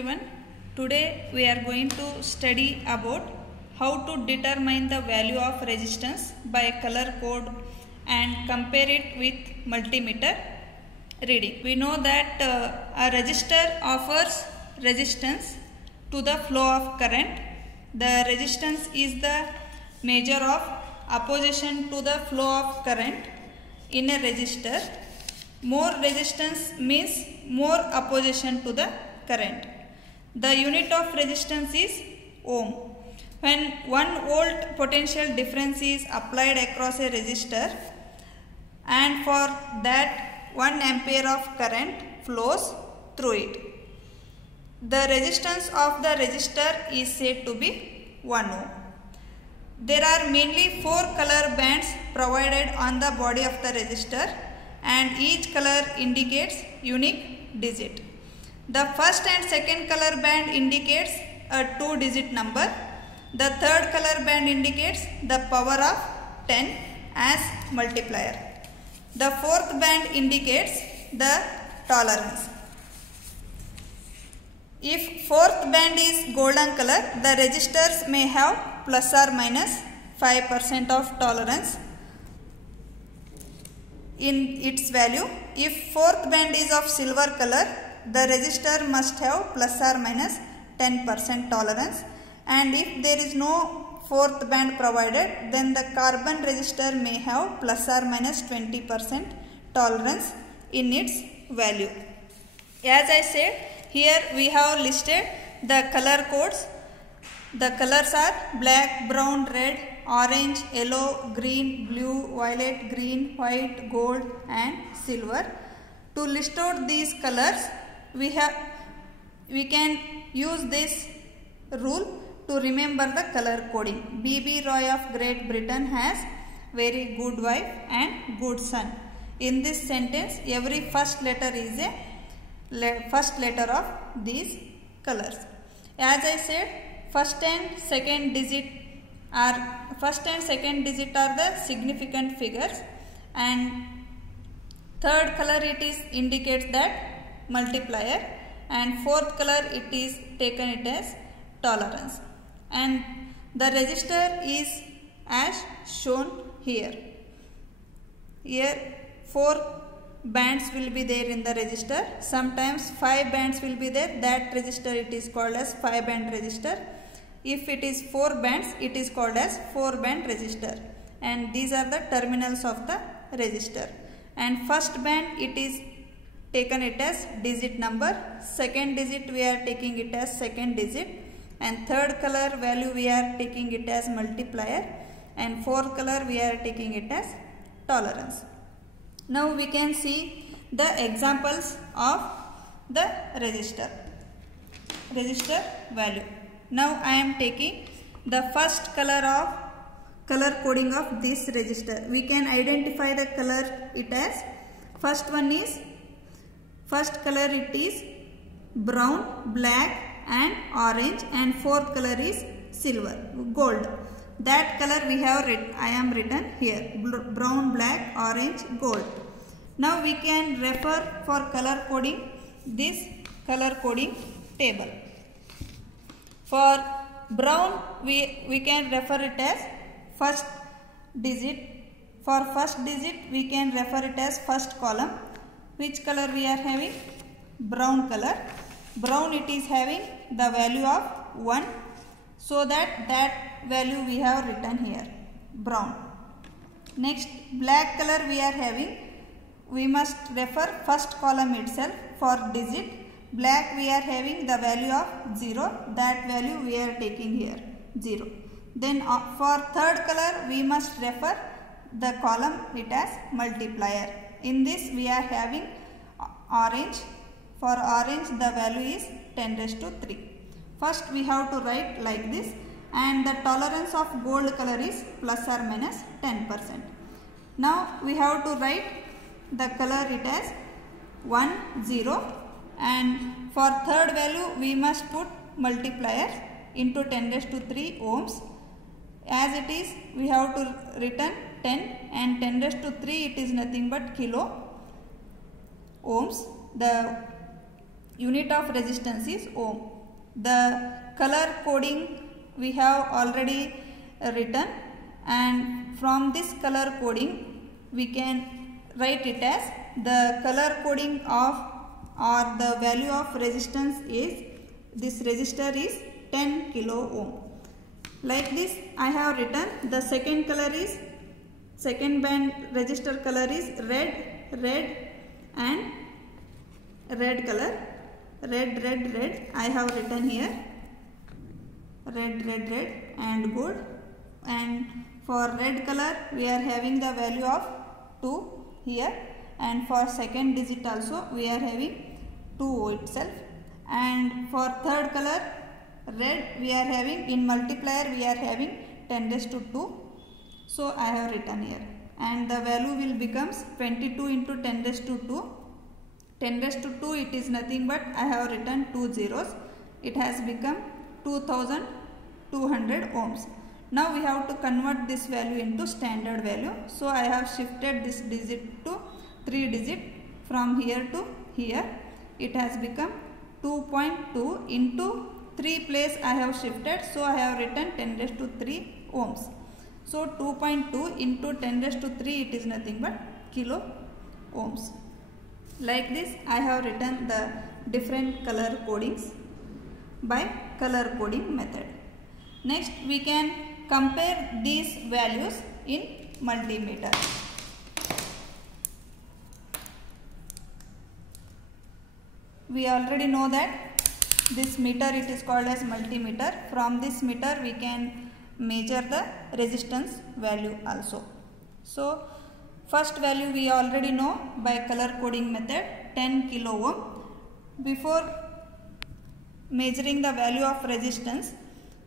everyone. Today we are going to study about how to determine the value of resistance by color code and compare it with multimeter reading. We know that a resistor offers resistance to the flow of current. The resistance is the measure of opposition to the flow of current in a resistor. More resistance means more opposition to the current. The unit of resistance is ohm. When 1 volt potential difference is applied across a resistor and for that 1 ampere of current flows through it, the resistance of the resistor is said to be 1 ohm. There are mainly 4 color bands provided on the body of the resistor, and each color indicates unique digit. The first and second color band indicates a 2-digit number. The third color band indicates the power of 10 as multiplier. The fourth band indicates the tolerance. If fourth band is golden color, the resistors may have plus or minus 5% of tolerance in its value. If fourth band is of silver color, the resistor must have plus or minus 10% tolerance, and if there is no fourth band provided, then the carbon resistor may have plus or minus 20% tolerance in its value. As I said, here we have listed the color codes. The colors are black, brown, red, orange, yellow, green, blue, violet, green, white, gold and silver. To list out these colors, we can use this rule to remember the color coding. B.B. Roy of Great Britain has very good wife and good son. In this sentence, every first letter is a first letter of these colors. As I said, first and second digit are the significant figures, and third color indicates that multiplier, and fourth color it is taken it as tolerance, and the resistor is as shown here. Here 4 bands will be there in the resistor. Sometimes 5 bands will be there. That resistor it is called as 5 band resistor. If it is 4 bands, it is called as 4 band resistor, and these are the terminals of the resistor. And first band it is taken it as digit number, second digit we are taking it as second digit, and third color value we are taking it as multiplier, and fourth color we are taking it as tolerance. Now we can see the examples of the resistor value. Now I am taking the first color coding of this resistor. We can identify the color it as, first color it is brown, black and orange, and fourth color is silver, gold. That color we have I am written here, brown, black, orange, gold. Now we can refer for color coding this color coding table. For brown we can refer it as first digit. For first digit we can refer it as first column. Which color we are having? Brown color. Brown it is having the value of 1, so that value we have written here, brown. Next, black color we are having, we must refer first column itself. For digit, black we are having the value of 0, that value we are taking here, 0. Then for third color we must refer the column it as multiplier. In this we are having orange. For orange the value is 10 raised to 3. First we have to write like this, and the tolerance of gold color is plus or minus 10%. Now we have to write the color it as 1, 0, and for third value we must put multiplier into 10 raised to 3 ohms. As it is, we have to written 10, and 10 raised to 3 it is nothing but kilo ohms. The unit of resistance is ohm. The color coding we have already written, and from this color coding we can write it as the color coding of or the value of resistance is, this resistor is 10 kilo ohm. Like this I have written the second color is, second band resistor color is red and red color, red I have written here, red and good. And for red color we are having the value of 2 here, and for second digit also we are having 2 itself. And for third color red we are having, in multiplier we are having 10 raised to 2. So I have written here, and the value will becomes 22 into 10 raised to 2. 10 raised to 2 it is nothing but I have written 2 zeros. It has become 2200 ohms. Now we have to convert this value into standard value. So I have shifted this digit to 3 digit from here to here. It has become 2.2 into 3 place I have shifted. So I have written 10 raised to 3 ohms. So 2.2 into 10 raised to 3 it is nothing but kilo ohms. Like this I have written the different color codings by color coding method. Next we can compare these values in multimeter. We already know that this meter it is called as multimeter. From this meter we can measure the resistance value also. So first value we already know by color coding method, 10 kilo ohm. Before measuring the value of resistance,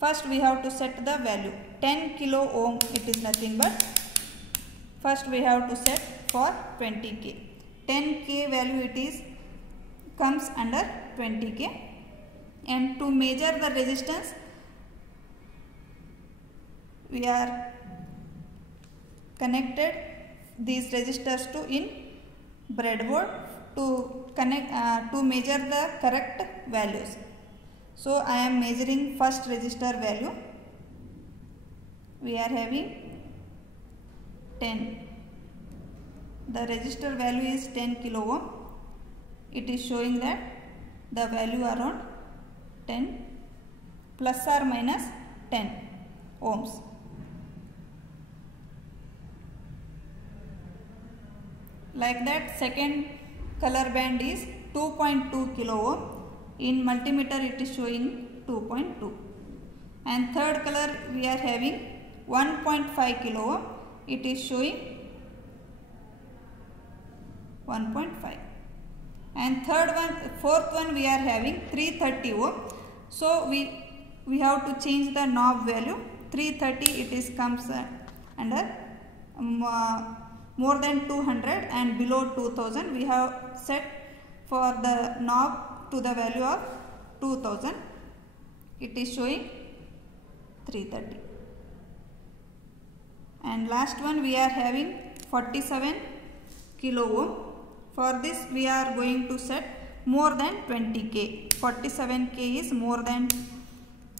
first we have to set the value. 10 kilo ohm it is nothing but, first we have to set for 20k. 10k value it is comes under 20k, and to measure the resistance we are connected these resistors to in breadboard to connect to measure the correct values. So I am measuring first resistor value. We are having 10. The resistor value is 10 kilo ohm. It is showing that the value around 10 plus or minus 10 ohms. Like that, second color band is 2.2 kilo ohm. In multimeter it is showing 2.2. And third color we are having 1.5 kilo ohm. It is showing 1.5. And fourth one we are having 330 ohm. So we have to change the knob value. 330 it is comes under more than 200 and below 2000. We have set for the knob to the value of 2000. It is showing 330. And last one we are having 47 kilo ohm. For this we are going to set more than 20k. 47k is more than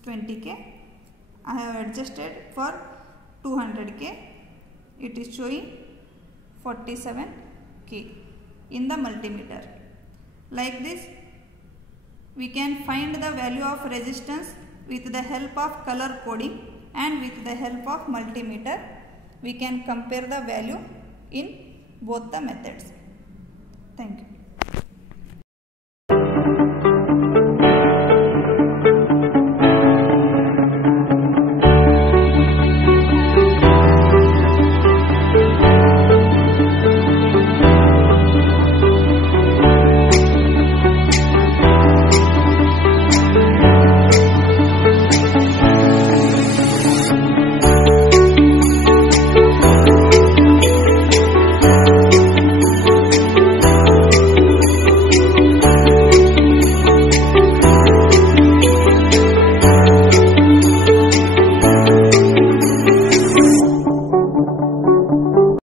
20k. I have adjusted for 200k. It is showing 47k in the multimeter. Like this we can find the value of resistance with the help of color coding, and with the help of multimeter we can compare the value in both the methods. Thank you.